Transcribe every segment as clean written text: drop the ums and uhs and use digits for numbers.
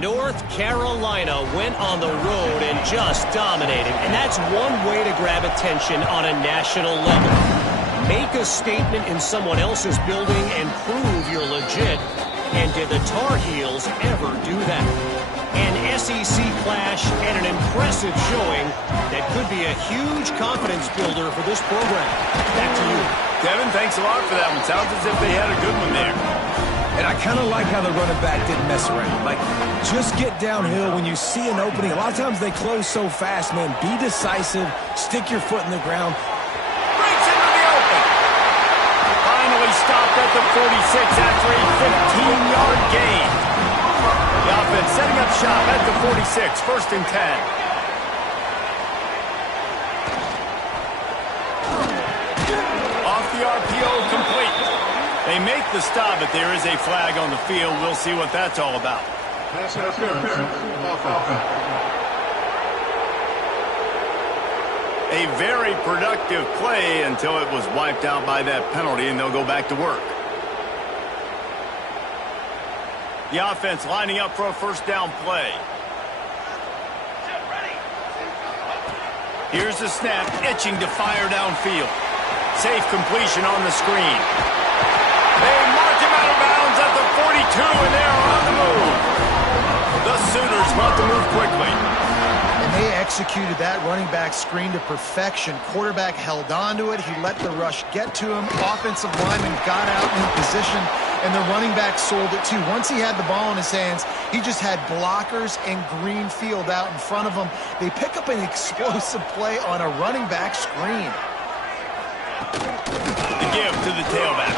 North Carolina went on the road and just dominated, and that's one way to grab attention on a national level. Make a statement in someone else's building and prove you're legit. And did the Tar Heels ever do that? An SEC clash and an impressive showing that could be a huge confidence builder for this program. Back to you. Devin, thanks a lot for that one. Sounds as if they had a good one there. And I kind of like how the running back didn't mess around. Like, just get downhill when you see an opening. A lot of times they close so fast, man. Be decisive. Stick your foot in the ground. Breaks into the open. Finally stopped at the 46 after a 15-yard gain. The offense setting up shop at the 46, 1st and 10. The RPO complete. They make the stop, but there is a flag on the field. We'll see what that's all about. A very productive play until it was wiped out by that penalty, and they'll go back to work. The offense lining up for a 1st down play. Here's the snap, itching to fire downfield. Safe completion on the screen. They mark him out of bounds at the 42, and they are on the move. The Sooners want to move quickly. And they executed that running back screen to perfection. Quarterback held on to it. He let the rush get to him. Offensive lineman got out in position, and the running back sold it too. Once he had the ball in his hands, he just had blockers and green field out in front of him. They pick up an explosive play on a running back screen. The give to the tailback.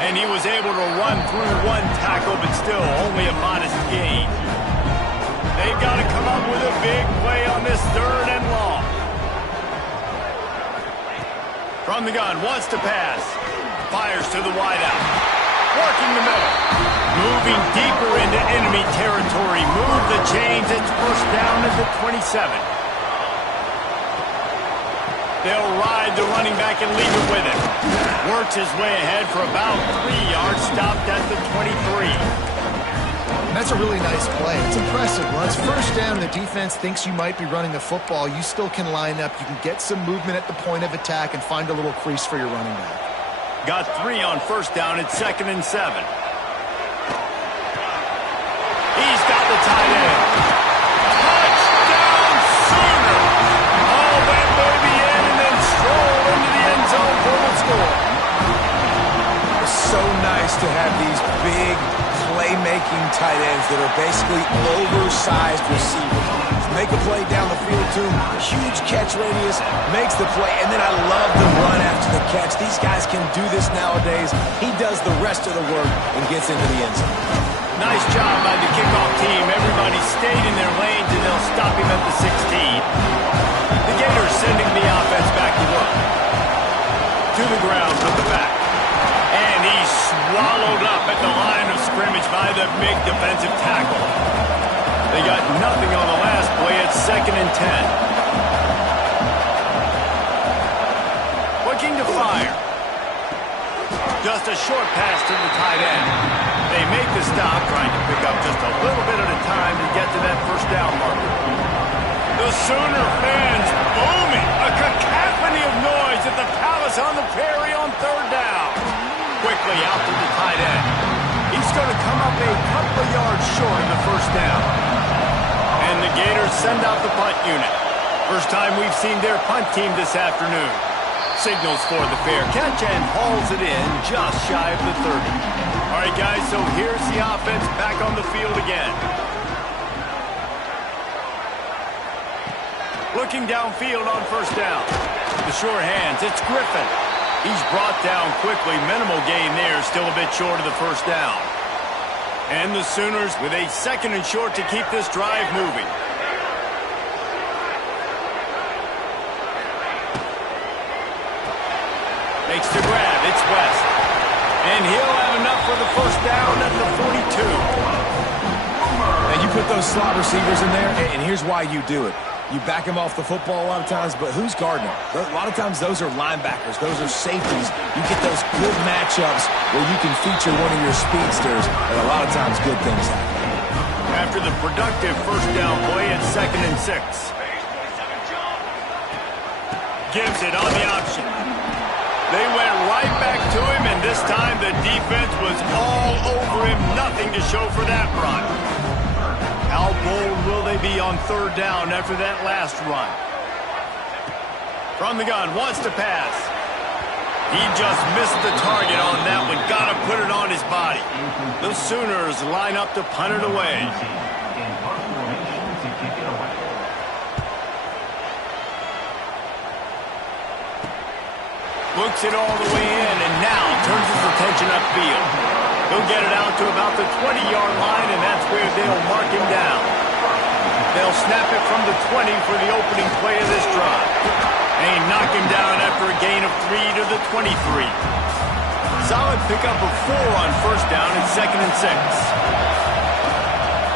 And he was able to run through one tackle, but still only a modest gain. They've got to come up with a big play on this 3rd and long. From the gun, wants to pass. Fires to the wideout. Working the middle. Moving deeper into enemy territory. Move the chains. It's 1st down at the 27. They'll ride the running back and leave it with him. Works his way ahead for about 3 yards, stopped at the 23. That's a really nice play. It's impressive. Once 1st down, the defense thinks you might be running the football. You still can line up. You can get some movement at the point of attack and find a little crease for your running back. Got 3 on 1st down at 2nd and 7. He's got the tight end. Touchdown Sooners! All that baby in and then stroll into the end zone for the score. It's so nice to have these big playmaking tight ends that are basically oversized receivers. Make a play down the field to him, huge catch radius, makes the play, and then I love the run after the catch. These guys can do this nowadays. He does the rest of the work and gets into the end zone. Nice job by the kickoff team. Everybody stayed in their lanes, and they'll stop him at the 16. The Gators sending the offense back to work. To the ground with the back. And he's swallowed up at the line of scrimmage by the big defensive tackle. They got nothing on the last play at 2nd and 10. Looking to fire. Just a short pass to the tight end. They make the stop, trying to pick up just a little bit at a time to get to that 1st down marker. The Sooner fans booming. A cacophony of noise at the Palace on the Prairie on 3rd down. Quickly out to the tight end. He's going to come up a couple of yards short of the 1st down. And the Gators send out the punt unit. First time we've seen their punt team this afternoon. Signals for the fair catch and hauls it in just shy of the 30. All right, guys, so here's the offense back on the field again. Looking downfield on 1st down. The sure hands, it's Griffin. He's brought down quickly. Minimal gain there, still a bit short of the 1st down. And the Sooners with a 2nd and short to keep this drive moving. Makes the grab. It's West. And he'll have enough for the 1st down at the 42. And you put those slot receivers in there, and here's why you do it. You back them off the football a lot of times, but who's guarding them? A lot of times those are linebackers. Those are safeties. You get those good matchups where you can feature one of your speedsters, and a lot of times good things happen. productive first down play at 2nd and 6. Gives it on the option. They went right back to him, and this time the defense was all over him. Nothing to show for that run. How bold will they be on 3rd down after that last run? From the gun, wants to pass. He just missed the target on that one. Got to put it on his body. The Sooners line up to punt it away. Looks it all the way in, and now turns his attention upfield. He'll get it out to about the 20-yard line, and that's where they'll mark him down. They'll snap it from the 20 for the opening play of this drive. They knock him down after a gain of 3 to the 23. Solid pickup of 4 on 1st down and 2nd and 6.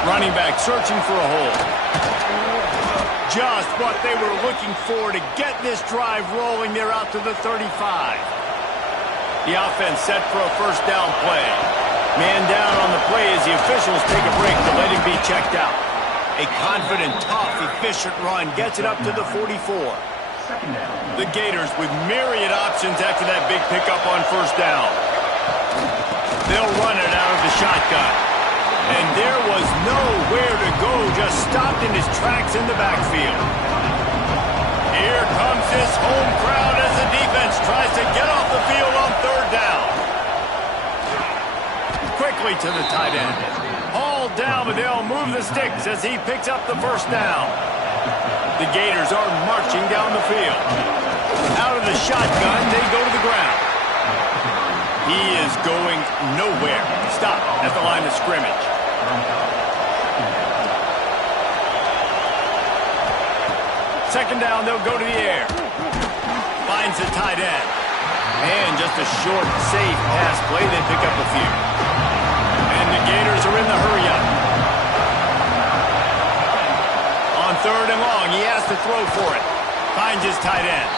Running back searching for a hole. Just what they were looking for to get this drive rolling. They're out to the 35. The offense set for a 1st down play. Man down on the play as the officials take a break to let him be checked out. A confident, tough, efficient run gets it up to the 44. The Gators with myriad options after that big pickup on 1st down. They'll run it out of the shotgun. And there was nowhere to go, just stopped in his tracks in the backfield. Here comes this home crowd as the defense tries to get off the field on 3rd down. Quickly to the tight end. Hauled down, but they'll move the sticks as he picks up the 1st down. The Gators are marching down the field. Out of the shotgun, they go to the ground. He is going nowhere. Stop at the line of scrimmage. 2nd down, they'll go to the air. Finds the tight end. And just a short, safe pass play. They pick up a few. And the Gators are in the hurry-up. On 3rd and long, he has to throw for it. Finds his tight end.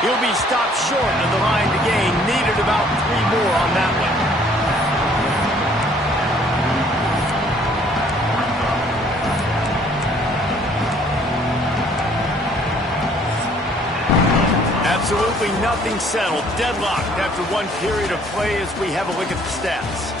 He'll be stopped short of the line to gain. Needed about 3 more on that one. Absolutely nothing settled. Deadlocked after one period of play as we have a look at the stats.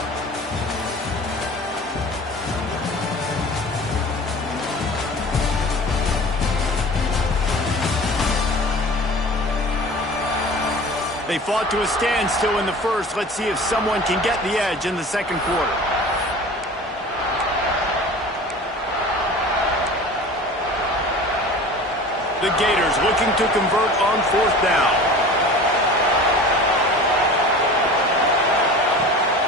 They fought to a standstill in the 1st. Let's see if someone can get the edge in the 2nd quarter. The Gators looking to convert on 4th down.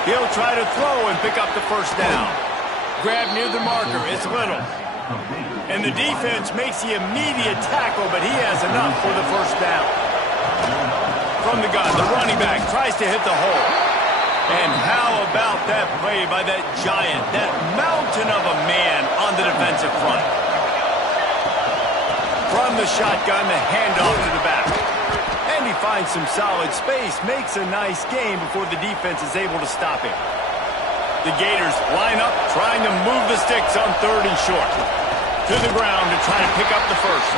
He'll try to throw and pick up the 1st down. Grab near the marker. It's Little. And the defense makes the immediate tackle, but he has enough for the 1st down. From the gun, the running back tries to hit the hole. And how about that play by that giant, that mountain of a man on the defensive front? From the shotgun, the handoff to the back. And he finds some solid space, makes a nice game before the defense is able to stop him. The Gators line up, trying to move the sticks on 3rd and short. To the ground to try to pick up the 1st.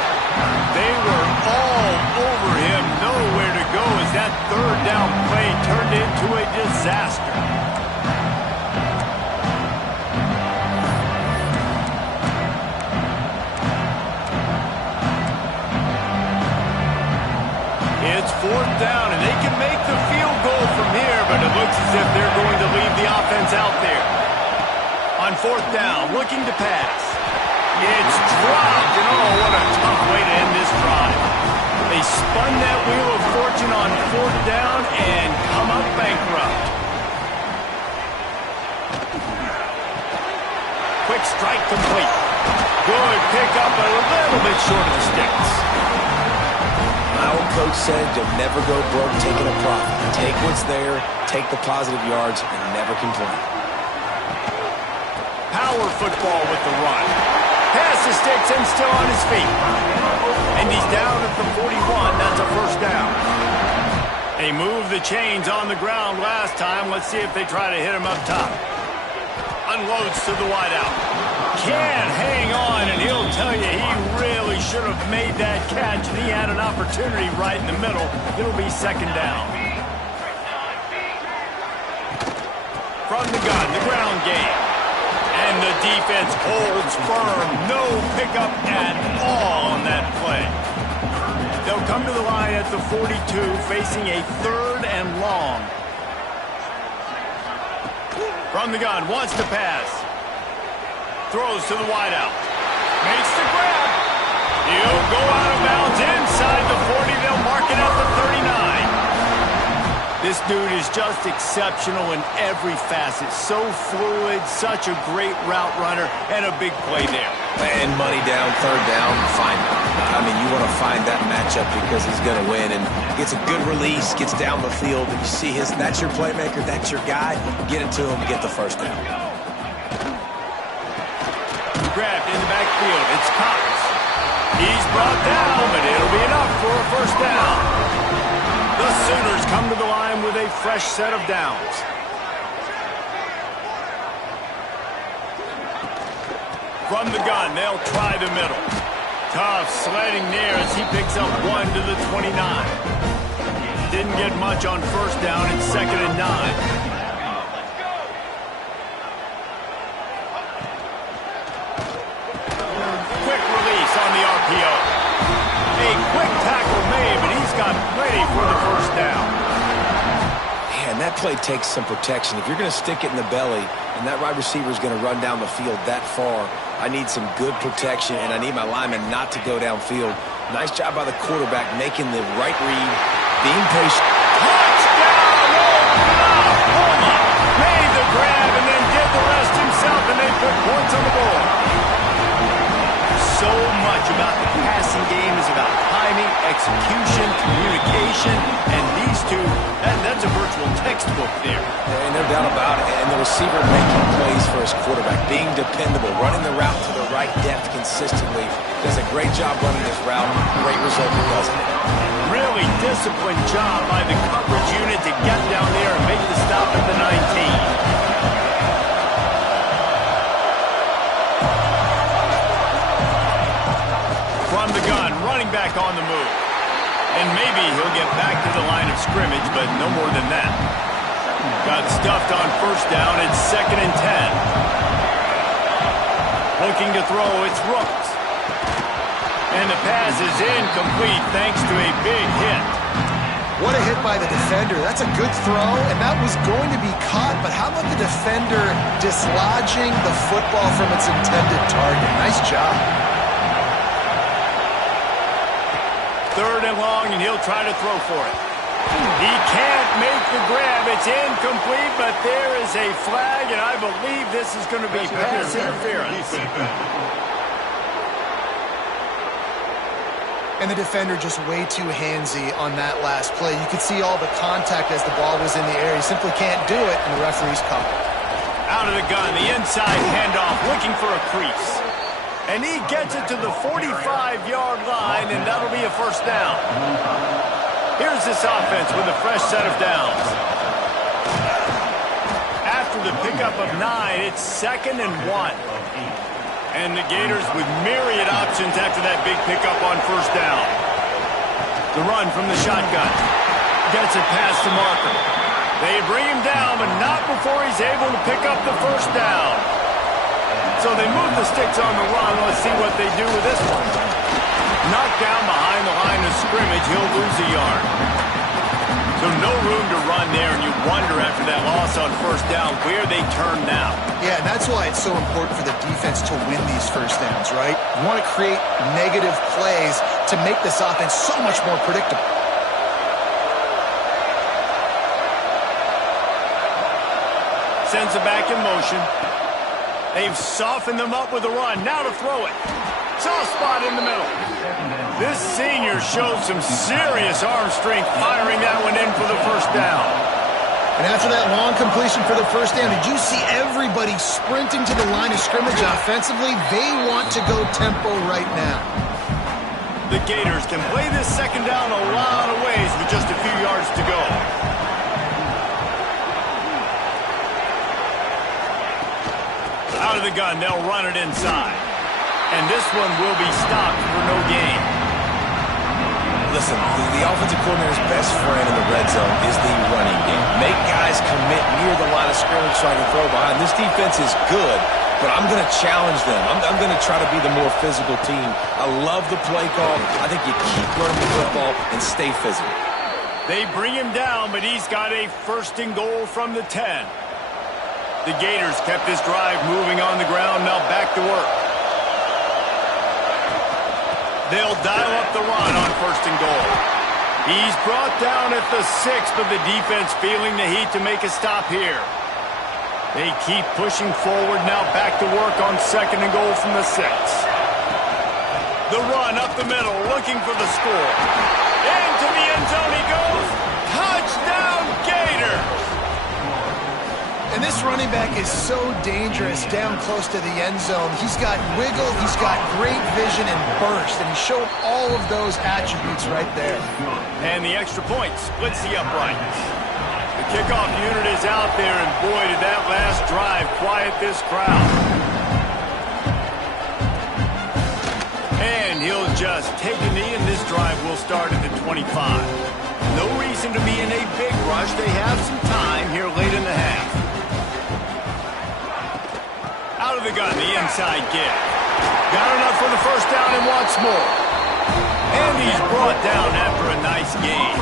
They were all over him, nowhere to go as that 3rd down play turned into a disaster. It's 4th down, and they can make the field goal from here, but it looks as if they're going to leave the offense out there. On 4th down, looking to pass. It's dropped, and oh, what a tough way to end this drive. They spun that wheel of fortune on 4th down and come up bankrupt. Quick strike complete. Good pickup, but a little bit short of the sticks. My old coach said you'll never go broke taking a profit. Take what's there, take the positive yards, and never complain. Power football with the run. Past the sticks and still on his feet. And he's down at the 41. That's a 1st down. They moved the chains on the ground last time. Let's see if they try to hit him up top. Unloads to the wideout. can't hang on, and he'll tell you he really should have made that catch, and he had an opportunity right in the middle. It'll be second down. From the gun, the ground game. And the defense holds firm. No pickup at all on that play. They'll come to the line at the 42, facing a 3rd and long. From the gun, wants to pass. Throws to the wideout. Makes the grab. He'll go out of bounds inside the 40. They'll mark it at the 39. This dude is just exceptional in every facet. So fluid, such a great route runner, and a big play there. And money down, 3rd down, fine. I mean, you want to find that matchup because he's going to win. And gets a good release, gets down the field. And you see that's your playmaker, that's your guy. Get it to him, get the 1st down. Grabbed in the backfield. It's Cox. He's brought down, but it'll be enough for a 1st down. The Sooners come to the line with a fresh set of downs. From the gun, they'll try the middle. Tough sledding near as he picks up 1 to the 29. Didn't get much on 1st down. It's 2nd and 9. On the RPO. A quick tackle made, but he's got plenty for the 1st down. Man, that play takes some protection. If you're going to stick it in the belly and that wide receiver is going to run down the field that far, I need some good protection, and I need my lineman not to go downfield. Nice job by the quarterback making the right read, being patient. Touchdown! Oklahoma made the grab and then did the rest himself, and they put points on the board. So much about the passing game is about timing, execution, communication, and these two, that's a virtual textbook there. And no doubt about it. And the receiver making plays for his quarterback, being dependable, running the route to the right depth consistently. Does a great job running this route. Great result because of it. Really disciplined job by the coverage unit to get down there and make the stop at the 19. From the gun, running back on the move. And maybe he'll get back to the line of scrimmage, but no more than that. Got stuffed on 1st down. It's 2nd and 10. Looking to throw, it's Rooks. And the pass is incomplete thanks to a big hit. What a hit by the defender. That's a good throw, and that was going to be caught, but how about the defender dislodging the football from its intended target? Nice job. 3rd and long, and he'll try to throw for it. He can't make the grab. It's incomplete, but there is a flag, and I believe this is going to be pass interference. And the defender just way too handsy on that last play. You could see all the contact as the ball was in the air. He simply can't do it, and the referee's caught it. Out of the gun, the inside handoff, looking for a crease. And he gets it to the 45-yard line, and that'll be a 1st down. Here's this offense with a fresh set of downs. After the pickup of 9, it's 2nd and 1. And the Gators with myriad options after that big pickup on 1st down. The run from the shotgun. Gets it past the marker. They bring him down, but not before he's able to pick up the 1st down. So they move the sticks on the run. Let's see what they do with this one. Knocked down behind the line of scrimmage. He'll lose a yard. So no room to run there, and you wonder after that loss on 1st down where they turn now. Yeah, and that's why it's so important for the defense to win these 1st downs, right? You want to create negative plays to make this offense so much more predictable. Sends it back in motion. They've softened them up with a run. Now to throw it. Soft spot in the middle. This senior showed some serious arm strength firing that one in for the 1st down. And after that long completion for the 1st down, did you see everybody sprinting to the line of scrimmage offensively? They want to go tempo right now. The Gators can play this 2nd down a lot of ways with just a few yards to go. Out of the gun, they'll run it inside. And this one will be stopped for no gain. Listen, the offensive coordinator's best friend in the red zone is the running game. Make guys commit near the line of scrimmage so I can throw behind. This defense is good, but I'm going to challenge them. I'm going to try to be the more physical team. I love the play call. I think you keep running the football and stay physical. They bring him down, but he's got a 1st and goal from the 10. The Gators kept this drive moving on the ground. Now back to work. They'll dial up the run on 1st and goal. He's brought down at the 6, but the defense feeling the heat to make a stop here. They keep pushing forward, now back to work on 2nd and goal from the 6. The run up the middle, looking for the score. Into the end zone he goes. Touchdown, Gators! And this running back is so dangerous down close to the end zone. He's got wiggle, he's got great vision and burst, and he showed all of those attributes right there. And the extra point splits the uprights. The kickoff unit is out there, and boy, did that last drive quiet this crowd. And he'll just take a knee, and this drive will start at the 25. No reason to be in a big rush. They have some time here late in the half. Out of the gun, the inside give. Got enough for the 1st down and wants more. And he's brought down after a nice gain.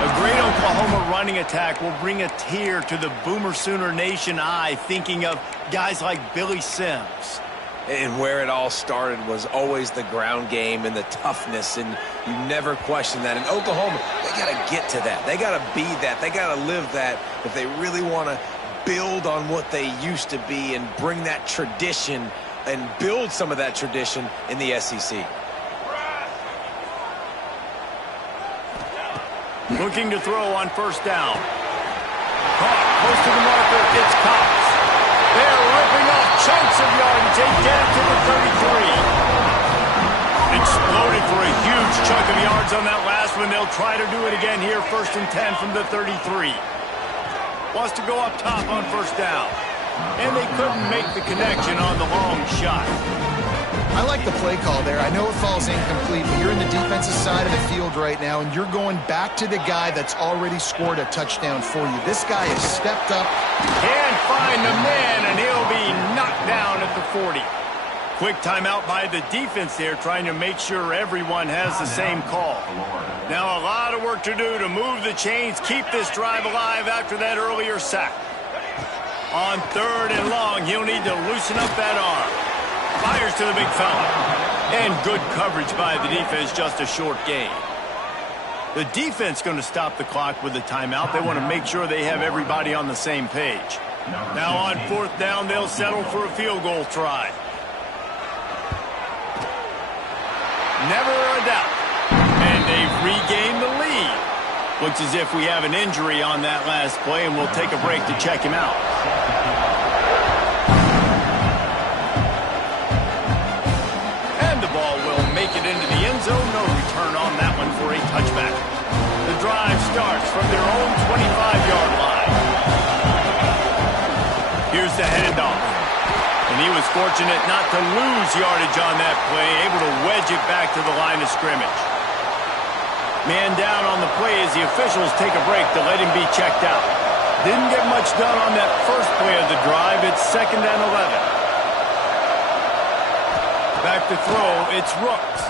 A great Oklahoma running attack will bring a tear to the Boomer Sooner Nation eye, thinking of guys like Billy Sims. And where it all started was always the ground game and the toughness, and you never question that. In Oklahoma, they got to get to that. They got to be that. They got to live that if they really want to build on what they used to be and bring that tradition and build some of that tradition in the SEC. Looking to throw on 1st down. Caught close to the marker, it's Cox. They're ripping off chunks of yardage. They get it to the 33. Exploded for a huge chunk of yards on that last one. They'll try to do it again here, 1st and 10 from the 33. Wants to go up top on 1st down. And they couldn't make the connection on the long shot. I like the play call there. I know it falls incomplete, but you're in the defensive side of the field right now, and you're going back to the guy that's already scored a touchdown for you. This guy has stepped up. Can't find the man, and he'll be knocked down at the 40. Quick timeout by the defense there, trying to make sure everyone has the same call. Now a lot of work to do to move the chains, keep this drive alive after that earlier sack. On 3rd and long, he'll need to loosen up that arm. Fires to the big fella. And good coverage by the defense, just a short gain. The defense going to stop the clock with a timeout. They want to make sure they have everybody on the same page. Now on 4th down, they'll settle for a field goal try. Never a doubt. And they've regained the lead. Looks as if we have an injury on that last play, and we'll take a break to check him out. And the ball will make it into the end zone. No return on that one for a touchback. The drive starts from their own 25-yard line. Here's the handoff. And he was fortunate not to lose yardage on that play, able to wedge it back to the line of scrimmage. Man down on the play as the officials take a break to let him be checked out. Didn't get much done on that first play of the drive. It's 2nd and 11. Back to throw, it's Rooks.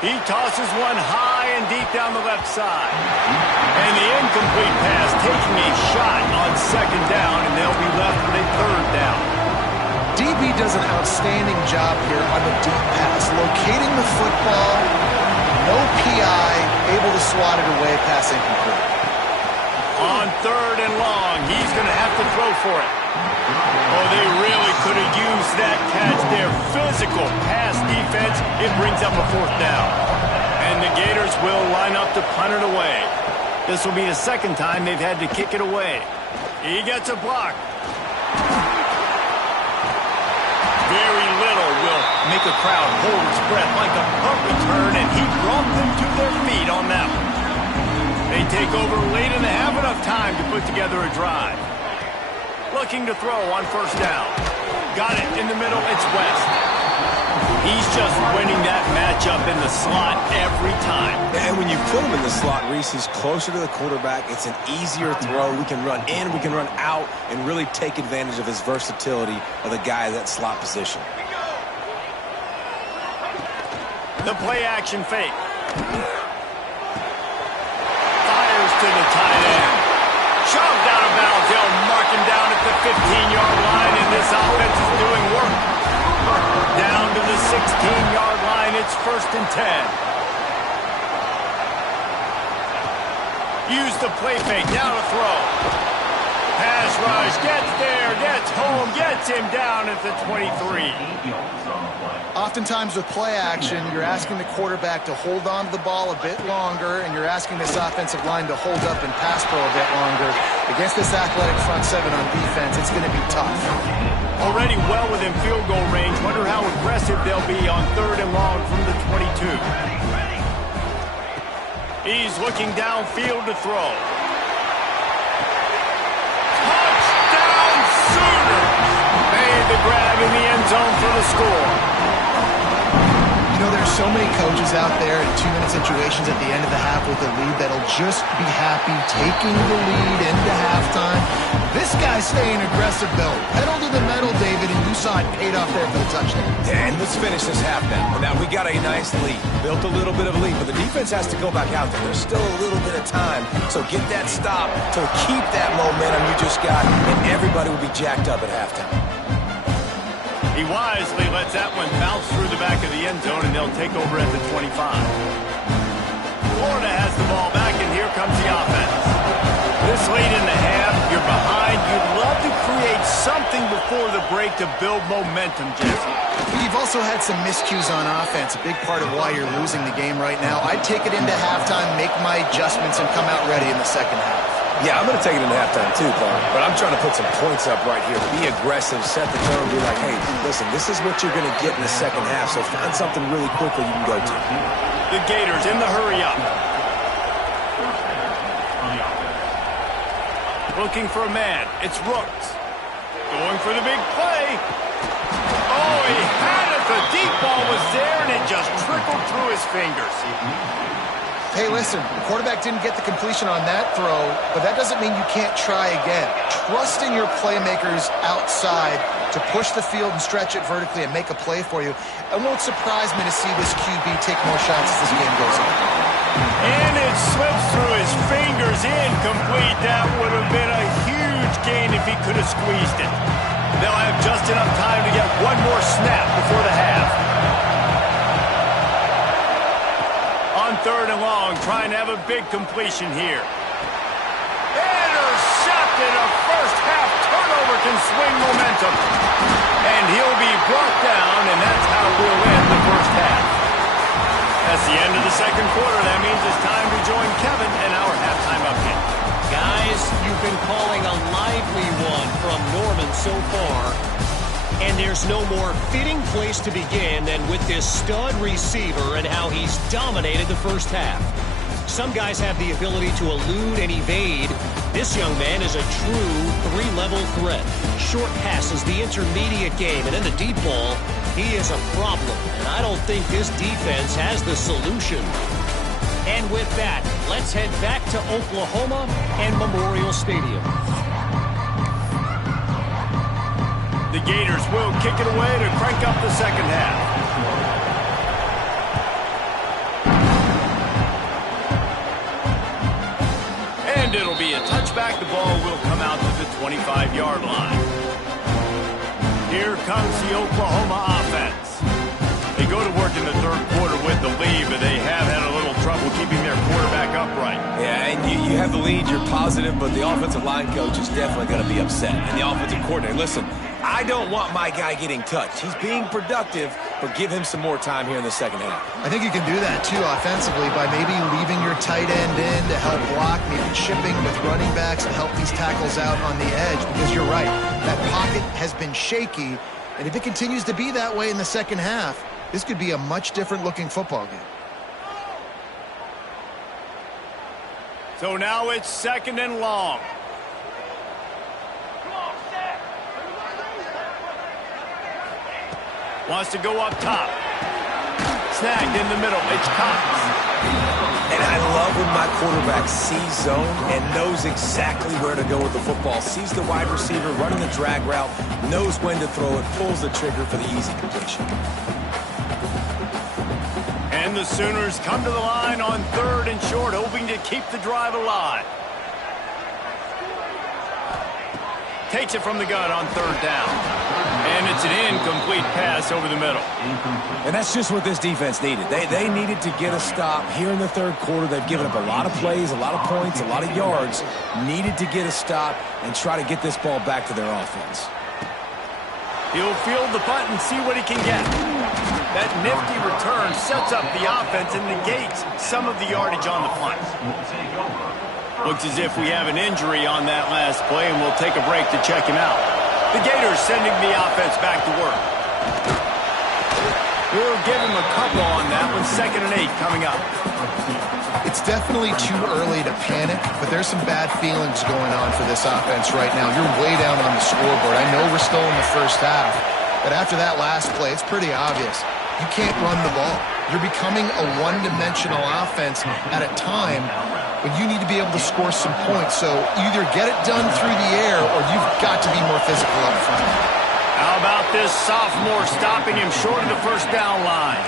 He tosses one high and deep down the left side. And the incomplete pass taking a shot on 2nd down, and they'll be left with a 3rd down. DB does an outstanding job here on the deep pass, locating the football, no PI, able to swat it away, pass incomplete. On 3rd and long, he's going to have to throw for it. Oh, they really could have used that catch there. Physical pass defense, it brings up a 4th down. And the Gators will line up to punt it away. This will be the 2nd time they've had to kick it away. He gets a block. Very little will make a crowd hold its breath like a punt return, and he brought them to their feet on that one. They take over late in the half, enough time to put together a drive. Looking to throw on 1st down. Got it in the middle. It's West. He's just winning that matchup in the slot every time. And when you put him in the slot, Reese, he's closer to the quarterback. It's an easier throw. We can run in, we can run out, and really take advantage of his versatility of the guy at that slot position. The play action fake. Fires to the tight end. Shoved out of bounds. They'll mark him down at the 15-yard line, and this offense is doing work. Down to the 16-yard line. It's 1st and 10. Use the play fake. Now to throw. Pass rush. Gets there. Gets home. Gets him down at the 23. Oftentimes with play action, you're asking the quarterback to hold on to the ball a bit longer, and you're asking this offensive line to hold up and pass pro a bit longer. Against this athletic front seven on defense, it's going to be tough. Already well within field goal range. Wonder how aggressive they'll be on 3rd and long from the 22. He's looking downfield to throw. Touchdown Sooners! Made the grab in the end zone for the score. You know, there's so many coaches out there in 2-minute situations at the end of the half with a lead that'll just be happy taking the lead into halftime. This guy's staying aggressive, though. Pedal to the metal, David, and you saw it paid off there for the touchdown. And let's finish this half now. Now, we got a nice lead. Built a little bit of a lead, but the defense has to go back out there. There's still a little bit of time. So get that stop to keep that momentum you just got, and everybody will be jacked up at halftime. He wisely lets that one bounce through the back of the end zone, and they'll take over at the 25. Florida has the ball back, and here comes the offense. This late in the half, you're behind. You'd love to create something before the break to build momentum, Jesse. You've also had some miscues on offense, a big part of why you're losing the game right now. I'd take it into halftime, make my adjustments, and come out ready in the second half. Yeah, I'm going to take it into halftime too, Paul. But I'm trying to put some points up right here. Be aggressive, set the tone, be like, hey, listen, this is what you're going to get in the second half, so find something really quickly you can go to. The Gators in the hurry up. Looking for a man. It's Rooks. Going for the big play. Oh, he had it. The deep ball was there, and it just trickled through his fingers. Hey, listen, the quarterback didn't get the completion on that throw, but that doesn't mean you can't try again. Trust in your playmakers outside to push the field and stretch it vertically and make a play for you. It won't surprise me to see this QB take more shots as this game goes on. And it slips through his fingers, incomplete. That would have been a huge gain if he could have squeezed it. They'll have just enough time to get one more snap before the half. On 3rd and long, trying to have a big completion here. Intercepted. A first half turnover can swing momentum. And he'll be brought down, and that's how we'll end the first half. That's the end of the second quarter. That means it's time to join Kevin in our halftime update. Guys, you've been calling a lively one from Norman so far. And there's no more fitting place to begin than with this stud receiver and how he's dominated the first half. Some guys have the ability to elude and evade. This young man is a true three-level threat. Short passes, the intermediate game, and in the deep ball, he is a problem. And I don't think this defense has the solution. And with that, let's head back to Oklahoma and Memorial Stadium. The Gators will kick it away to crank up the second half. And it'll be a touchback. The ball will come out to the 25-yard line. Here comes the Oklahoma offense. They go to work in the third quarter with the lead, but they have had a little trouble keeping their quarterback upright. Yeah, and you have the lead, you're positive, but the offensive line coach is definitely going to be upset. And the offensive coordinator, listen, I don't want my guy getting touched. He's being productive, but give him some more time here in the second half. I think you can do that, too, offensively, by maybe leaving your tight end in to help block, maybe chipping with running backs to help these tackles out on the edge, because you're right, that pocket has been shaky, and if it continues to be that way in the second half, this could be a much different-looking football game. So now it's 2nd and long. Wants to go up top. Snagged in the middle. It's Cox. And I love when my quarterback sees zone and knows exactly where to go with the football. Sees the wide receiver running the drag route, knows when to throw it, pulls the trigger for the easy completion. And the Sooners come to the line on 3rd and short, hoping to keep the drive alive. Takes it from the gun on 3rd down. And it's an incomplete pass over the middle. And that's just what this defense needed. They needed to get a stop here in the 3rd quarter. They've given up a lot of plays, a lot of points, a lot of yards. Needed to get a stop and try to get this ball back to their offense. He'll field the punt and see what he can get. That nifty return sets up the offense and negates some of the yardage on the punt. Looks as if we have an injury on that last play, and we'll take a break to check him out. The Gators sending the offense back to work. We'll give him a couple on that one. 2nd and 8 coming up. It's definitely too early to panic, but there's some bad feelings going on for this offense right now. You're way down on the scoreboard. I know we're still in the first half, but after that last play, it's pretty obvious. You can't run the ball. You're becoming a one-dimensional offense at a time when you need to be able to score some points. So either get it done through the air or you've got to be more physical up front. How about this sophomore stopping him short of the 1st down line?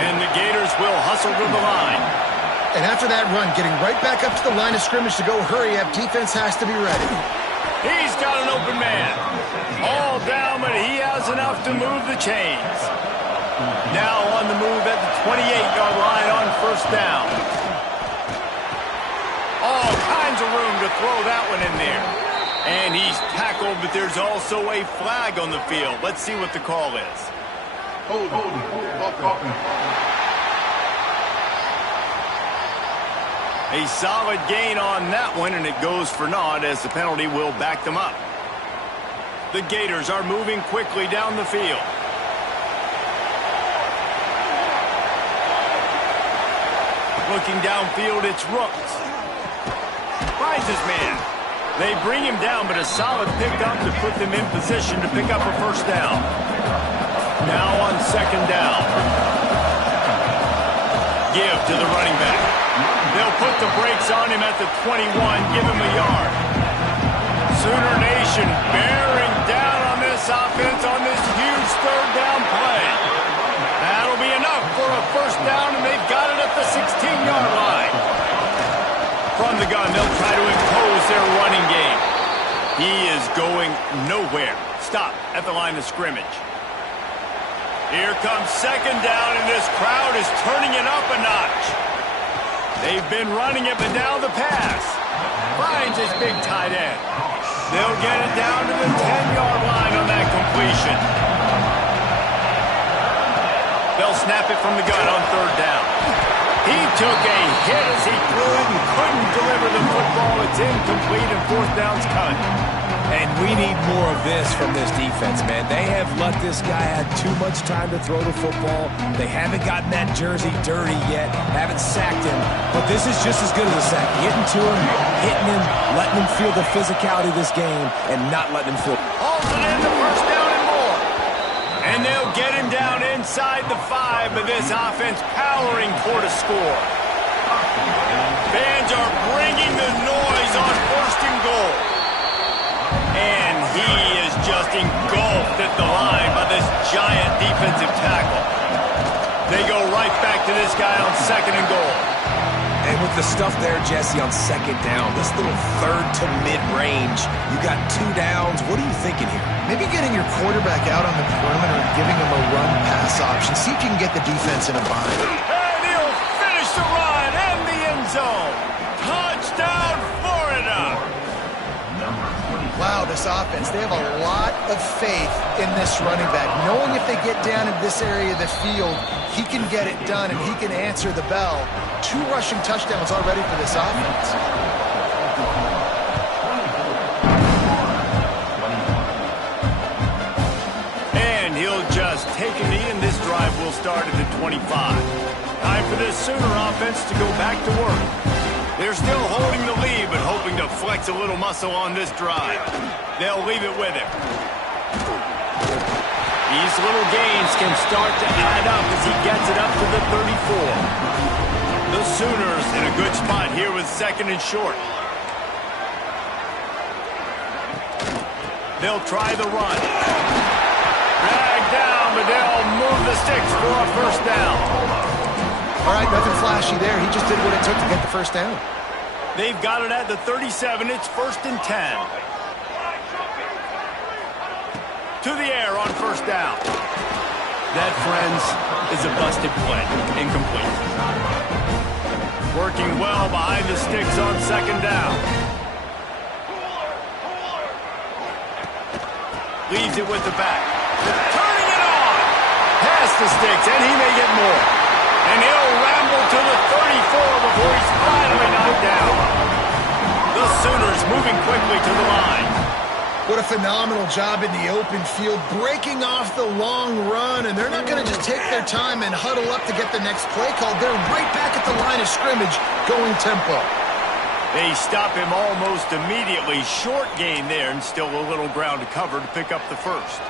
And the Gators will hustle to the line. And after that run, getting right back up to the line of scrimmage to go hurry up, defense has to be ready. He's got an open man. All down, but he has enough to move the chains. Now on the move at the 28-yard line on 1st down. All kinds of room to throw that one in there. And he's tackled, but there's also a flag on the field. Let's see what the call is. A solid gain on that one, and it goes for naught as the penalty will back them up. The Gators are moving quickly down the field. Looking downfield, it's Rooks. Finds his man. They bring him down, but a solid pickup to put them in position to pick up a 1st down. Now on 2nd down. Give to the running back. They'll put the brakes on him at the 21, give him a yard. Sooner Nation bearing down on this offense on this huge 3rd down play. That'll be enough for a 1st down, and they've got it at the 16-yard line. From the gun, they'll try to impose their running game. He is going nowhere. Stop at the line of scrimmage. Here comes 2nd down, and this crowd is turning it up a notch. They've been running it, but now the pass. Finds his big tight end. They'll get it down to the 10-yard line on that completion. They'll snap it from the gun on 3rd down. He took a hit as he threw it and couldn't deliver the football. It's incomplete and 4th down's cut. And we need more of this from this defense, man. They have let this guy have too much time to throw the football. They haven't gotten that jersey dirty yet, haven't sacked him. But this is just as good as a sack. Getting to him, hitting him, letting him feel the physicality of this game, and not letting him feel. Hauls it in the 1st down and more. And they'll get him down inside the 5, but this offense powering toward a score. Fans are bringing the noise on 1st and goal. And he is just engulfed at the line by this giant defensive tackle. They go right back to this guy on 2nd and goal. And with the stuff there, Jesse, on 2nd down, this little 3rd to mid-range, you got 2 downs. What are you thinking here? Maybe getting your quarterback out on the perimeter and giving him a run-pass option. See if you can get the defense in a bind. And he'll finish the run and the end zone. Touchdown, Florida! Wow, this offense, they have a lot of faith in this running back. Knowing if they get down in this area of the field, he can get it done and he can answer the bell. 2 rushing touchdowns already for this offense. And he'll just take a knee, and this drive will start at the 25. Time for this Sooner offense to go back to work. They're still holding the lead, but hoping to flex a little muscle on this drive. They'll leave it with him. These little gains can start to add up as he gets it up to the 34. The Sooners in a good spot here with 2nd and short. They'll try the run. Dragged down, but they'll move the sticks for a first down. All right, nothing flashy there. He just did what it took to get the first down. They've got it at the 37. It's 1st and 10. To the air on first down. That, friends, is a busted play. Incomplete. Working well behind the sticks on 2nd down. Leaves it with the back. Turning it on. Past the sticks, and he may get more. And he'll ramble to the 34 before he's finally knocked down. The Sooners moving quickly to the line. What a phenomenal job in the open field, breaking off the long run, and they're not going to just take their time and huddle up to get the next play called. They're right back at the line of scrimmage, going tempo. They stop him almost immediately. Short gain there, and still a little ground to cover to pick up the first.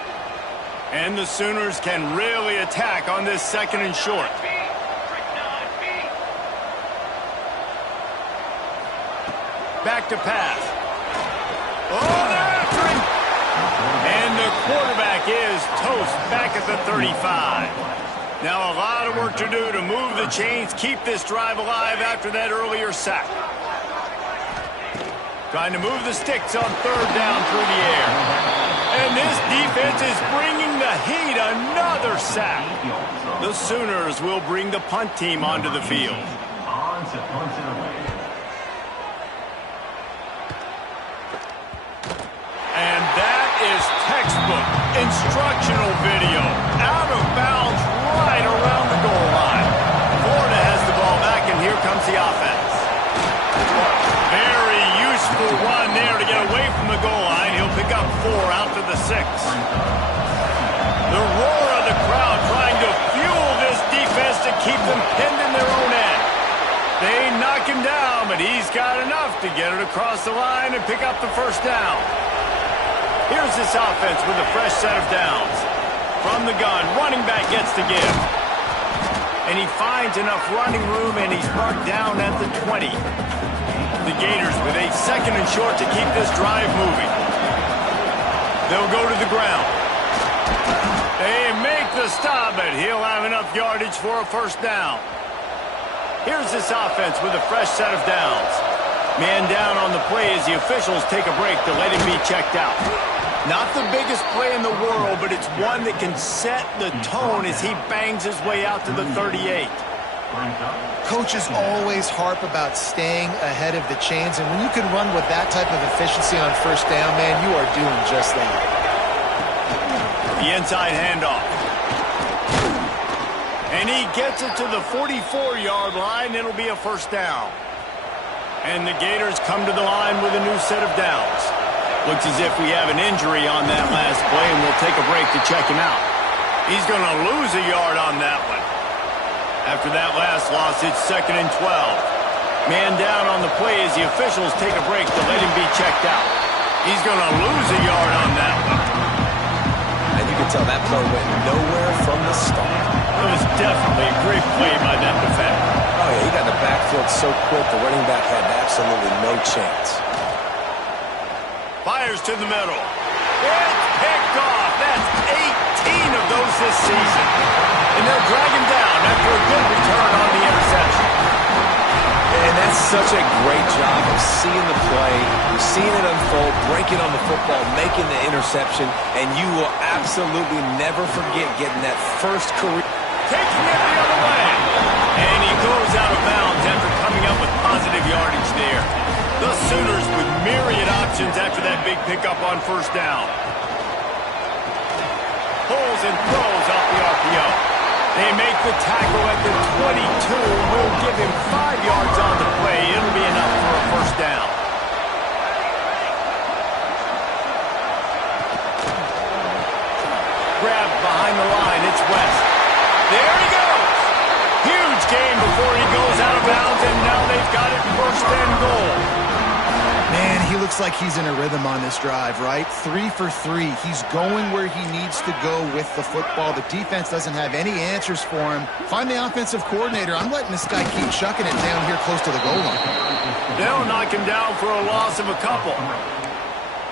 And the Sooners can really attack on this 2nd and short. Back to pass. Oh, they're after him. And the quarterback is toast back at the 35. Now a lot of work to do to move the chains, keep this drive alive after that earlier sack. Trying to move the sticks on 3rd down through the air. And this defense is bringing the heat. Another sack. The Sooners will bring the punt team onto the field. And that is textbook instructional video. Out of bounds right around the goal line. Florida has the ball back, and here comes the offense. Very useful run there to get away from the goal line. He'll pick up 4 out to the 6. The roar of the crowd trying to fuel this defense to keep them pinned in their own end. They knock him down, but he's got enough to get it across the line and pick up the first down. Here's this offense with a fresh set of downs. From the gun, running back gets the give. And he finds enough running room, and he's marked down at the 20. The Gators with a 2nd and short to keep this drive moving. They'll go to the ground. They make the stop, but he'll have enough yardage for a first down. Here's this offense with a fresh set of downs. Man down on the play as the officials take a break to let him be checked out. Not the biggest play in the world, but it's one that can set the tone as he bangs his way out to the 38. Coaches always harp about staying ahead of the chains, and when you can run with that type of efficiency on first down, man, you are doing just that. The inside handoff. And he gets it to the 44-yard line. It'll be a first down. And the Gators come to the line with a new set of downs. Looks as if we have an injury on that last play, and we'll take a break to check him out. He's going to lose a yard on that one. After that last loss, it's 2nd and 12. Man down on the play as the officials take a break to let him be checked out. He's going to lose a yard on that one. And you can tell that play went nowhere from the start. It was definitely a great play by that defender. Oh, yeah, he got the backfield so quick, the running back had absolutely no chance. Fires to the middle. It's picked off. That's 18 of those this season. And they'll drag him down after a good return on the interception. And that's such a great job of seeing the play, seeing it unfold, breaking on the football, making the interception, and you will absolutely never forget getting that first career. Taking it the other way. And he goes out of bounds after coming up with positive yardage there. The Sooners with myriad options after that big pickup on first down. Pulls and throws off the RPO. They make the tackle at the 22. We'll give him 5 yards on the play. It'll be enough for a first down. Grabbed behind the line. It's West. There he goes. Huge game before he goes out of bounds, and now they've got it 1st and goal. Man, he looks looks like he's in a rhythm on this drive, right? 3 for 3. He's going where he needs to go with the football. The defense doesn't have any answers for him. Find the offensive coordinator. I'm letting this guy keep chucking it down here close to the goal line. They'll knock him down for a loss of a couple.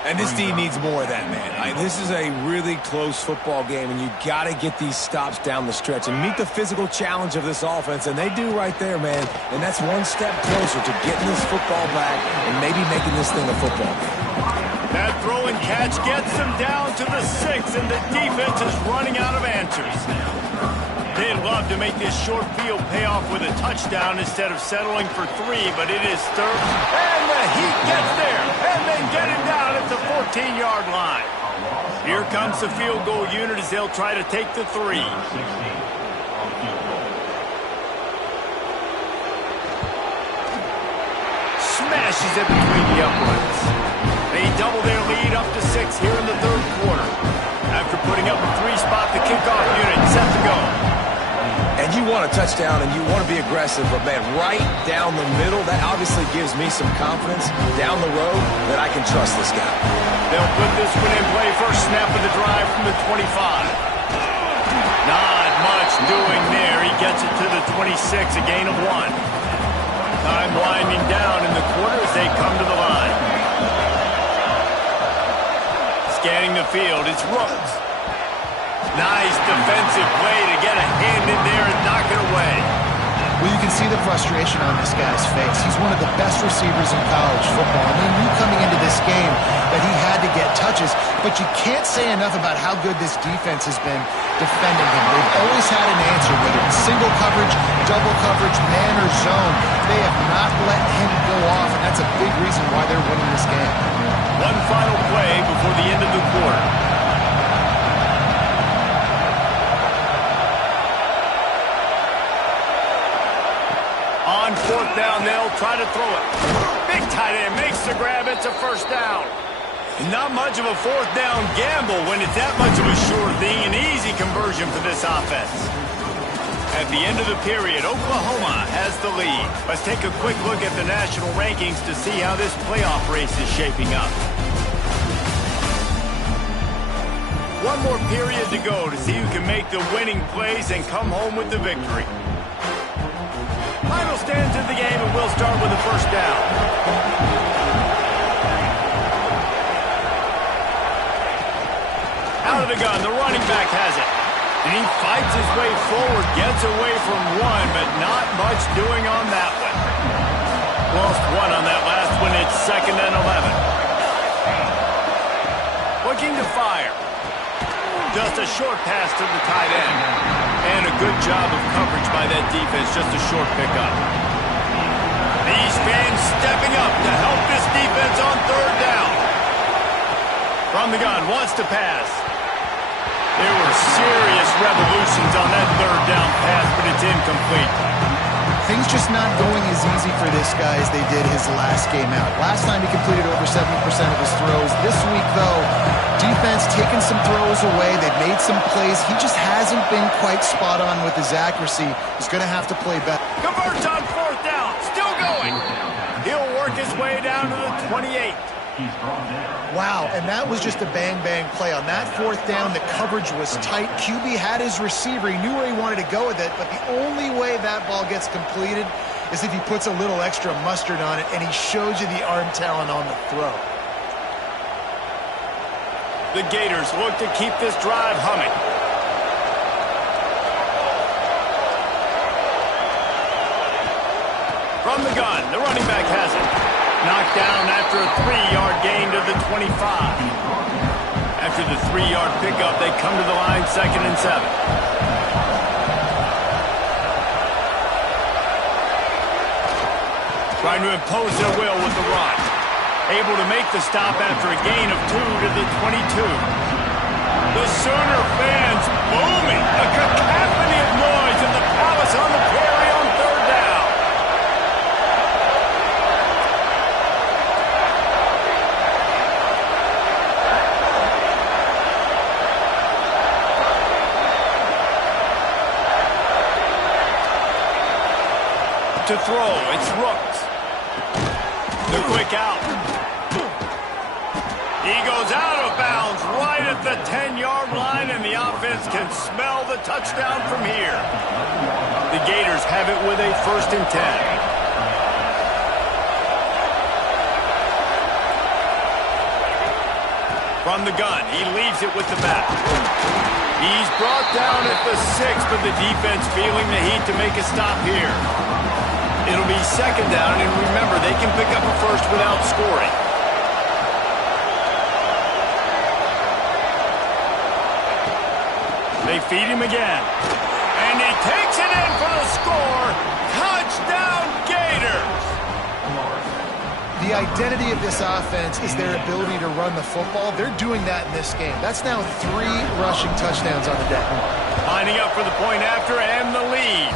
And this team needs more of that, man. This is a really close football game, and you got to get these stops down the stretch and meet the physical challenge of this offense, and they do right there, man. And that's one step closer to getting this football back and maybe making this thing a football game. That throw and catch gets them down to the 6, and the defense is running out of answers. They'd love to make this short field pay off with a touchdown instead of settling for 3, but it is third. And the Heat gets there, and they get him down at the 14-yard line. Here comes the field goal unit as they'll try to take the 3. Smashes it between the uprights. They double their lead up to 6 here in the third quarter. After putting up a 3-spot, the kickoff unit set to go. And you want a touchdown and you want to be aggressive, but man, right down the middle, that obviously gives me some confidence down the road that I can trust this guy. They'll put this one in play. First snap of the drive from the 25. Not much doing there. He gets it to the 26, a gain of 1. Time winding down in the quarter as they come to the line. Scanning the field, it's Rooks. Nice defensive play to get a hand in there and knock it away. Well, you can see the frustration on this guy's face. He's one of the best receivers in college football, and he knew coming into this game that he had to get touches, but you can't say enough about how good this defense has been defending him. They've always had an answer, whether it's single coverage, double coverage, man or zone. They have not let him go off, and that's a big reason why they're winning this game. One final play before the end of the quarter. On 4th down, they'll try to throw it. Big tight end makes the grab. It's a first down. Not much of a 4th down gamble when it's that much of a sure thing. An easy conversion for this offense. At the end of the period, Oklahoma has the lead. Let's take a quick look at the national rankings to see how this playoff race is shaping up. One more period to go to see who can make the winning plays and come home with the victory. Final stands in the game, and we'll start with the first down. Out of the gun, the running back has it. And he fights his way forward, gets away from 1, but not much doing on that one. Lost 1 on that last one. It's 2nd and 11. Looking to fire. Just a short pass to the tight end. And a good job of coverage by that defense, just a short pickup. These fans stepping up to help this defense on 3rd down. From the gun, wants to pass. There were serious revolutions on that 3rd down pass, but it's incomplete. Things just not going as easy for this guy as they did his last game out. Last time he completed over 70% of his throws. This week, though, defense taking some throws away. They've made some plays. He just hasn't been quite spot on with his accuracy. He's going to have to play better. Converts on 4th down. Still going. He'll work his way down to the 28. Wow, and that was just a bang-bang play. On that 4th down, the coverage was tight. QB had his receiver. He knew where he wanted to go with it, but the only way that ball gets completed is if he puts a little extra mustard on it, and he shows you the arm talent on the throw. The Gators look to keep this drive humming. From the gun, the running back has it. Knocked down after a 3-yard gain to the 25. After the 3-yard pickup, they come to the line 2nd and 7. Trying to impose their will with the run. Able to make the stop after a gain of 2 to the 22. The Sooner fans booming. A cacophony of noise in the Palace on the Prairie on 3rd down. To throw, it's Rooks. The quick out. He goes out of bounds right at the 10-yard line, and the offense can smell the touchdown from here. The Gators have it with a 1st and 10. From the gun, he leaves it with the back. He's brought down at the 6, but the defense feeling the heat to make a stop here. It'll be 2nd down, and remember, they can pick up a first without scoring. They feed him again. And he takes it in for the score. Touchdown, Gators! The identity of this offense is their ability to run the football. They're doing that in this game. That's now 3 rushing touchdowns on the day. Lining up for the point after and the lead.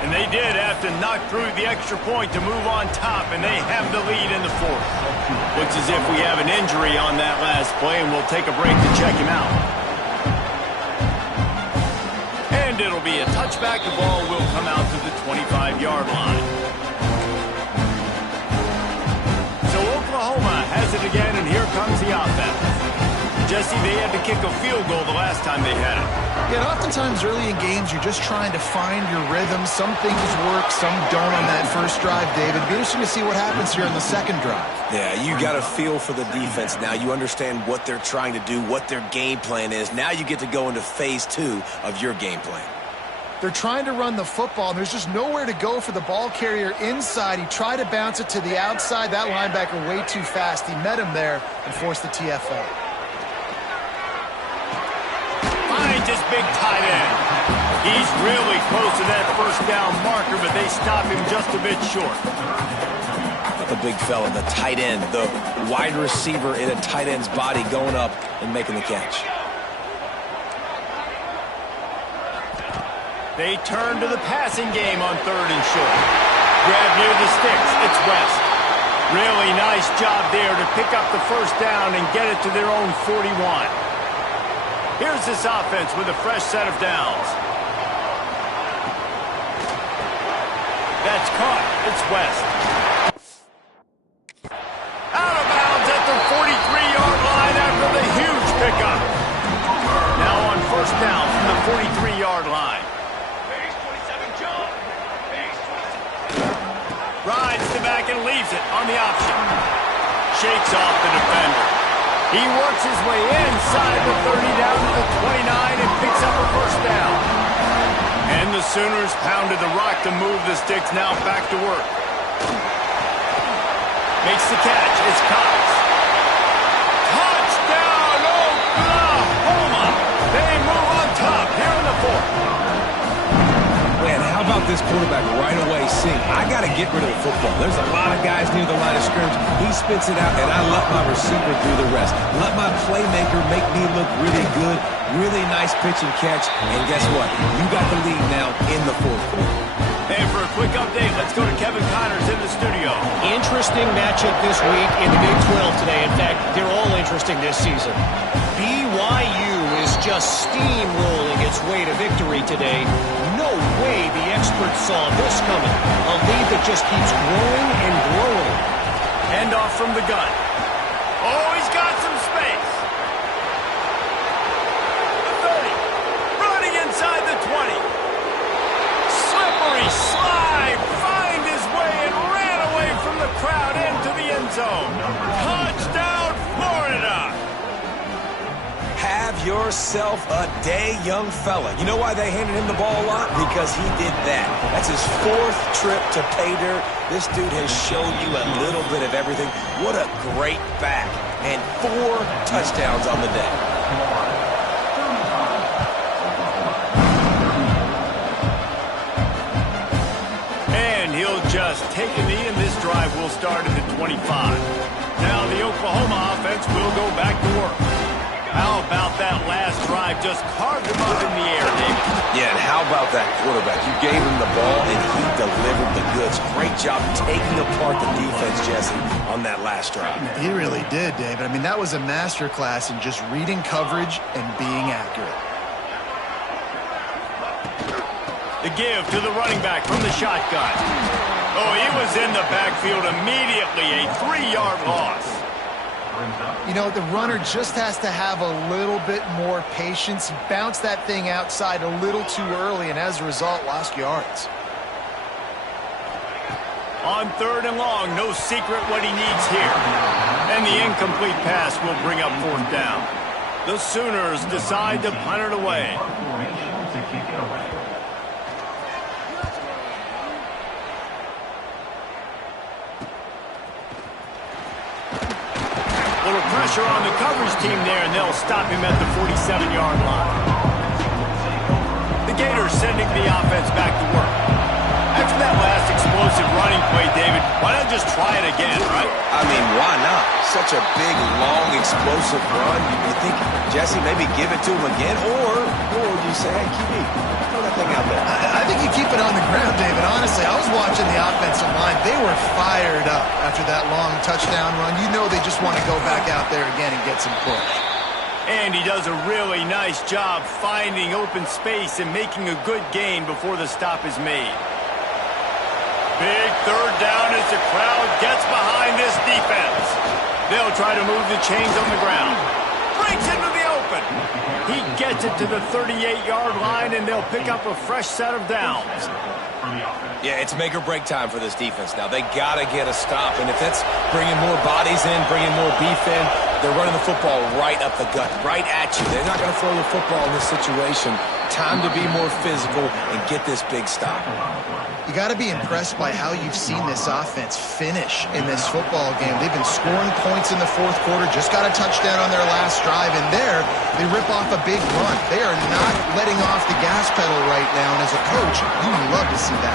And they did have to knock through the extra point to move on top, and they have the lead in the 4th. Looks as if we have an injury on that last play, and we'll take a break to check him out. And it'll be a touchback. The ball will come out to the 25-yard line. So Oklahoma has it again, and here comes the offense. Jesse, they had to kick a field goal the last time they had it. Yeah, oftentimes early in games, you're just trying to find your rhythm. Some things work, some don't on that first drive, David. It'll be interesting to see what happens here on the 2nd drive. Yeah, you got a feel for the defense now. You understand what they're trying to do, what their game plan is. Now you get to go into phase 2 of your game plan. They're trying to run the football, and there's just nowhere to go for the ball carrier inside. He tried to bounce it to the outside. That linebacker way too fast. He met him there and forced the TFL. Finds his big tight end. He's really close to that 1st down marker, but they stop him just a bit short. The big fella, the tight end, the wide receiver in a tight end's body going up and making the catch. They turn to the passing game on 3rd and short. Grab near the sticks. It's West. Really nice job there to pick up the 1st down and get it to their own 41. Here's this offense with a fresh set of downs. That's caught. It's West. Out of bounds at the 43-yard line after the huge pickup. Now on 1st down from the 43-yard line. Rides the back and leaves it on the option. Shakes off the defender. He works his way inside the 30 down to the 29 and picks up a 1st down. And the Sooners pounded the rock to move the sticks, now back to work. Makes the catch. It's Cox. Touchdown, Oklahoma! They move on top here in the 4th. Man, how about this quarterback right away seeing, I got to get rid of the football. There's a lot of guys near the line of scrimmage. He spits it out, and I let my receiver do the rest. Let my playmaker make me look really good. Really nice pitch and catch. And guess what? You got the lead now in the 4th quarter. And for a quick update, let's go to Kevin Connors in the studio. Interesting matchup this week in the Big 12 today. In fact, they're all interesting this season. BYU is just steamrolling its way to victory today. No way the experts saw this coming. A lead that just keeps growing and growing. Handoff from the gun. Oh, he's got some space. The 30. Running inside the 20. Slippery slide. Find his way and ran away from the crowd into the end zone. Touchdown, Florida. Have yourself a day, young fella. You know why they handed him the ball a lot? Because he did that. That's his 4th trip to pay dirt. This dude has shown you a little bit of everything. What a great back. And 4 touchdowns on the day. And he'll just take a knee, and this drive will start at the 25. Now the Oklahoma offense will go back to work. How about that last drive? Just carved him up in the air, David. Yeah, and how about that quarterback? You gave him the ball, and he delivered the goods. Great job taking apart the defense, Jesse, on that last drive. He really did, David. I mean, that was a masterclass in just reading coverage and being accurate. The give to the running back from the shotgun. Oh, he was in the backfield immediately. A 3-yard loss. You know, the runner just has to have a little bit more patience. He bounced that thing outside a little too early, and as a result, lost yards. On 3rd and long, no secret what he needs here. And the incomplete pass will bring up 4th down. The Sooners decide to punt it away. Little pressure on the coverage team there, and they'll stop him at the 47-yard line. The Gators sending the offense back to work. After that last explosive running play, David, why not just try it again, right? I mean, why not? Such a big, long, explosive run. You think, Jesse, maybe give it to him again? Or you say, hey, QB, throw that thing out there. I think you keep it on the ground, David. Honestly, I was watching the offensive line. They were fired up after that long touchdown run. You know they just want to go back out there again and get some push. And he does a really nice job finding open space and making a good gain before the stop is made. Big 3rd down as the crowd gets behind this defense. They'll try to move the chains on the ground. Breaks into the open. He gets it to the 38-yard line, and they'll pick up a fresh set of downs. Yeah, it's make or break time for this defense now. They got to get a stop, and if that's bringing more bodies in, bringing more beef in, they're running the football right up the gut, right at you. They're not going to throw the football in this situation. Time to be more physical and get this big stop. You got to be impressed by how you've seen this offense finish in this football game. They've been scoring points in the 4th quarter, just got a touchdown on their last drive, and there they rip off a big run. They are not letting off the gas pedal right now, and as a coach, you love to see that.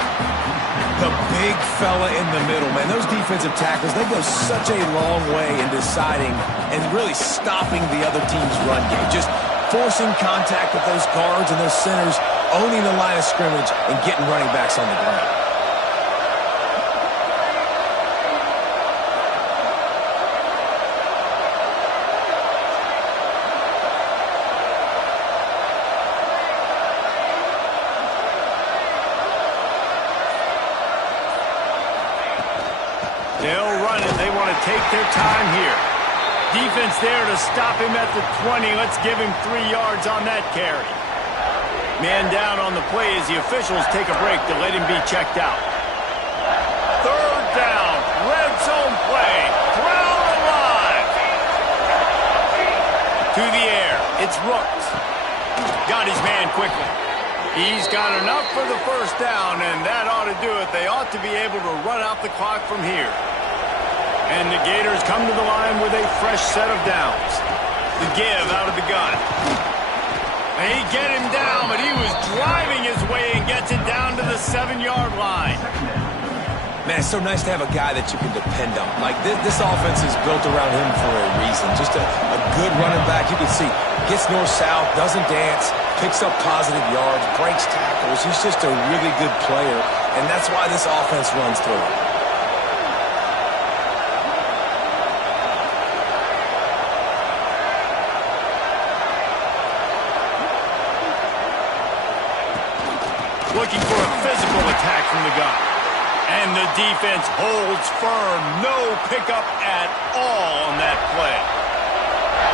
The big fella in the middle, man. Those defensive tackles, they go such a long way in deciding and really stopping the other team's run game. Just forcing contact with those guards and those centers, owning the line of scrimmage, and getting running backs on the ground. They'll run it. They want to take their time here. Defense there to stop him at the 20. Let's give him 3 yards on that carry. Man down on the play as the officials take a break to let him be checked out. 3rd down. Red zone play. Crowd alive. To the air. It's Rooks. Got his man quickly. He's got enough for the 1st down, and that ought to do it. They ought to be able to run out the clock from here. And the Gators come to the line with a fresh set of downs. The give out of the gun. They get him down, but he was driving his way and gets it down to the 7-yard line. Man, it's so nice to have a guy that you can depend on. Like, this offense is built around him for a reason. Just a good running back. You can see, gets north-south, doesn't dance, picks up positive yards, breaks tackles. He's just a really good player, and that's why this offense runs through him. Looking for a physical attack from the gun. And the defense holds firm. No pickup at all on that play.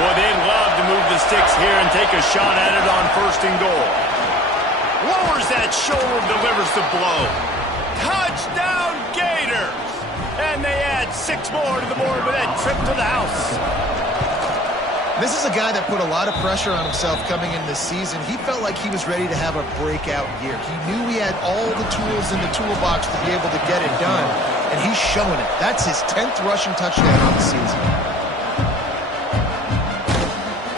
Boy, they'd love to move the sticks here and take a shot at it on 1st and goal. Lowers that shoulder, delivers the blow. Touchdown, Gators! And they add 6 more to the board with that trip to the house. This is a guy that put a lot of pressure on himself coming into this season. He felt like he was ready to have a breakout year. He knew he had all the tools in the toolbox to be able to get it done, and he's showing it. That's his 10th rushing touchdown on the season.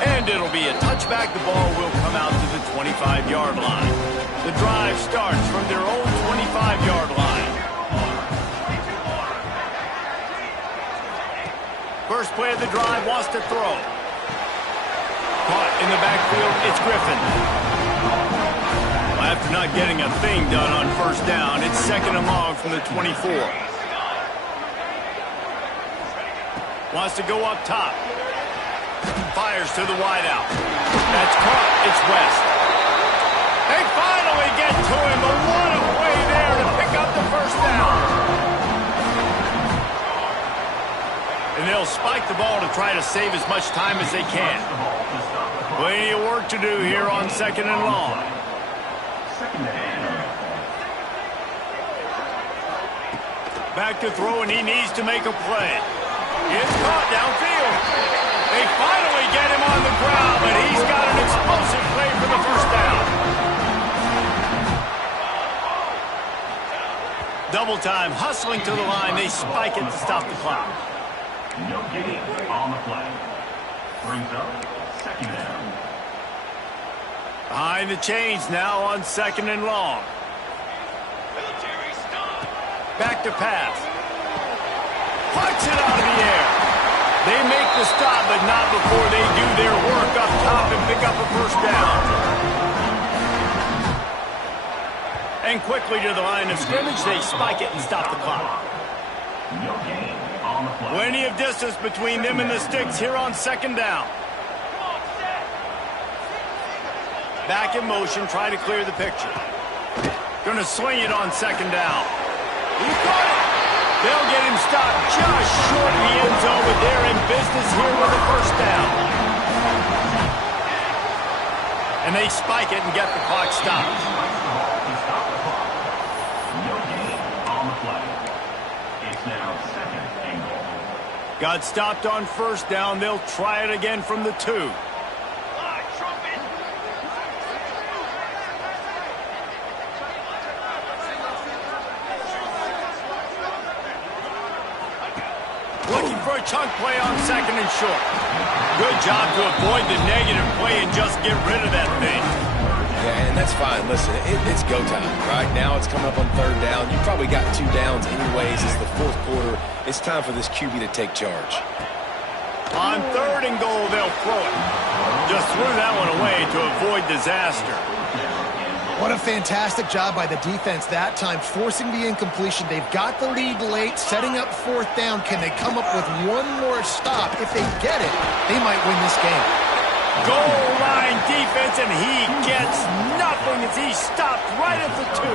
And it'll be a touchback. The ball will come out to the 25-yard line. The drive starts from their own 25-yard line. First play of the drive, wants to throw. Caught in the backfield, it's Griffin. Well, after not getting a thing done on 1st down, it's 2nd and long from the 24. Wants to go up top. Fires to the wideout. That's caught. It's West. They finally get to him, but what a play there to pick up the 1st down. And they'll they'll spike the ball to try to save as much time as they can. Plenty of work to do here on 2nd and long. Back to throw, and he needs to make a play. It's caught downfield. They finally get him on the ground, but he's got an explosive play for the first down. Double time, hustling to the line. They spike it to stop the clock. No gain on the play. Brings up 2nd down. Behind the chains now on 2nd and long. Back to pass. Punch it out of the air. They make the stop, but not before they do their work up top and pick up a first down. And quickly to the line of scrimmage, they spike it and stop the clock. No gain on the play. Plenty of distance between them and the sticks here on 2nd down. Back in motion, try to clear the picture. Going to swing it on 2nd down. He caught it. They'll get him stopped just short of the end zone, but they're in business here with a first down. And they spike it and get the clock stopped. No gain on the play. It's now 2nd and goal. Got stopped on first down. They'll try it again from the 2. Looking for a chunk play on 2nd and short. Good job to avoid the negative play and just get rid of that thing. Yeah, and that's fine. Listen, it's go time, right? Now it's coming up on 3rd down. You probably got 2 downs anyways. It's the 4th quarter. It's time for this QB to take charge. On 3rd and goal, they'll throw it. Just threw that one away to avoid disaster. What a fantastic job by the defense that time, forcing the incompletion. They've got the lead late, setting up 4th down. Can they come up with one more stop? If they get it, they might win this game. Goal line defense, and he gets nothing as he stopped right at the 2.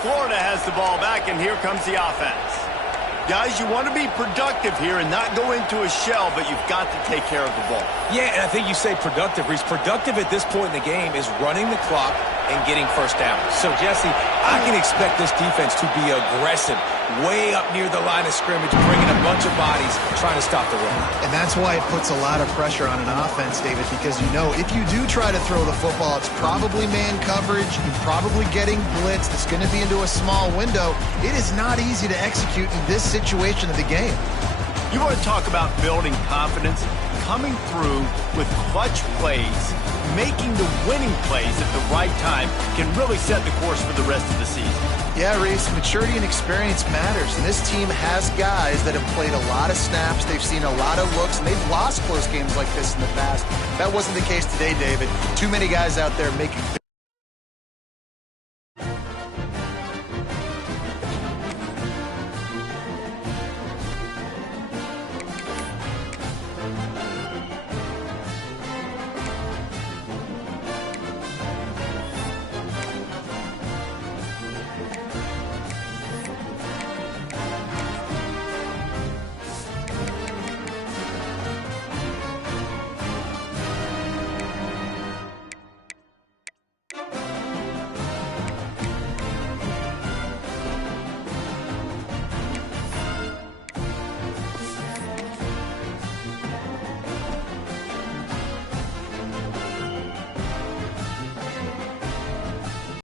Florida has the ball back, and here comes the offense. Guys, you want to be productive here and not go into a shell, but you've got to take care of the ball. Yeah, and I think you say productive, Reese. Productive at this point in the game is running the clock and getting first down. So, Jesse, I can expect this defense to be aggressive, way up near the line of scrimmage, bringing a bunch of bodies, trying to stop the run. And that's why it puts a lot of pressure on an offense, David, because you know if you do try to throw the football, it's probably man coverage, you're probably getting blitzed, it's going to be into a small window. It is not easy to execute in this situation of the game. You want to talk about building confidence? Coming through with clutch plays, making the winning plays at the right time can really set the course for the rest of the season. Yeah, Reese, maturity and experience matters, and this team has guys that have played a lot of snaps, they've seen a lot of looks, and they've lost close games like this in the past. That wasn't the case today, David. Too many guys out there making